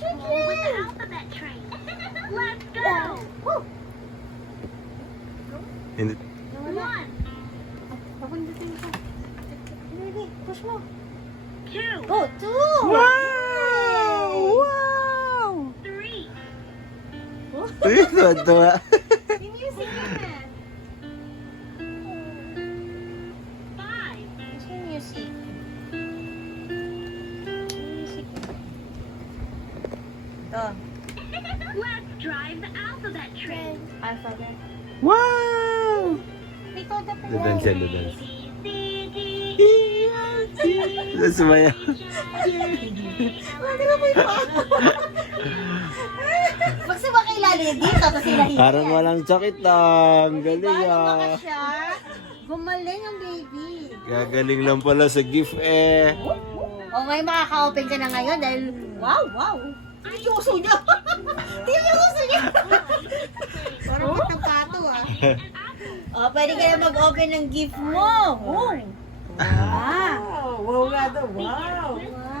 Roll with the alphabet train. Let's go. Hindi. One, Papundutin ko. Baby, push mo. two, Go, 2! Wow! Wow! three, Uy, tuwa-tuwa. Yung music yan. five, Gusto yung music. Music. Ito. let's drive the alphabet train. Alphabet. Wow! May todo pa Ludan siya, A, ludan. B, C, D, Tapos sumaya. Pag sumakilala yun dito, tapos hinahiya. Parang walang sakit lang. Galing Lumaka ah. siya. Gumaling ang baby. Gagaling lang pala sa gift eh. O ngayon makaka-open ka na ngayon dahil wow, wow. Tingnan yung uso niya. Tingnan yung uso niya. Parang kitang pato ah. O, pwede ka na mag-open ng gift mo. Oh. Wow. Wow nga daw, wow. Wow.